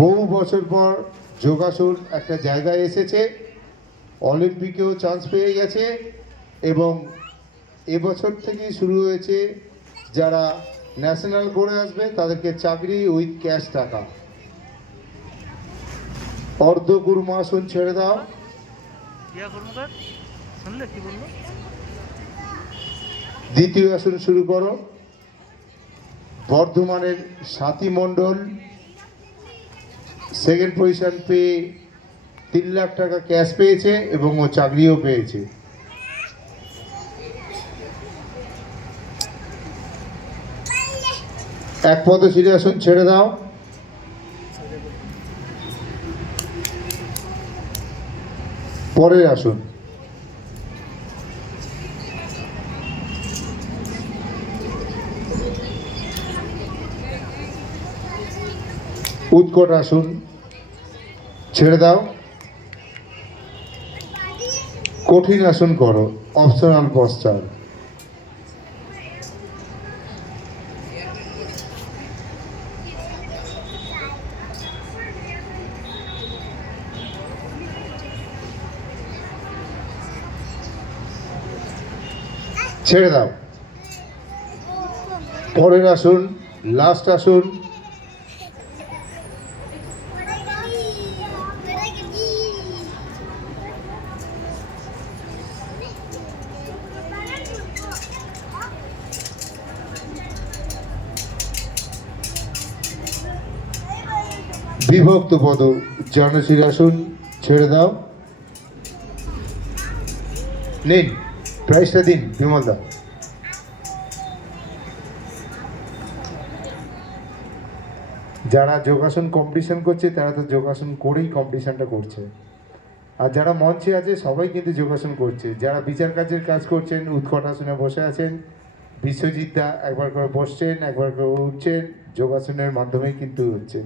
বহু বছর পর যোগাসন একটা জায়গায় এসেছে, অলিম্পিকেও চান্স পেয়ে গেছে এবং এবছর থেকে শুরু হয়েছে যারা ন্যাশনাল করে আসবে তাদেরকে চাকরি উইথ ক্যাশ টাকা। অর্ধগুরুম আসন ছেড়ে দাও। দ্বিতীয় আসন শুরু করো। বর্ধমানের সাথী মণ্ডল সেকেন্ড পজিশন পেয়ে 3 লাখ টাকা ক্যাশ পেয়েছে এবং ও চাকরিও পেয়েছে। এক পদশিরি আসন ছেড়ে দাও। পরের আসন উৎকট আসন ছেড়ে দাও। কঠিন আসন করো, অপশনাল পশ্চার। ছেড়ে দাও। পরের আসন লাস্ট আসন বিভক্ত পদ জনশির আসন ছেড়ে দাও। নিন প্রাইসটা দিন বিমল দা। যারা যোগাসন কম্পিটিশন করছে তারা তো যোগাসন করেই কম্পিটিশনটা করছে, আর যারা মঞ্চে আছে সবাই কিন্তু যোগাসন করছে। যারা বিচার কাজের কাজ করছেন উৎকট আসনে বসে আছেন, বিশ্বজিৎ দা একবার করে বসছেন একবার করে উঠছেন, যোগাসনের মাধ্যমেই কিন্তু হচ্ছে।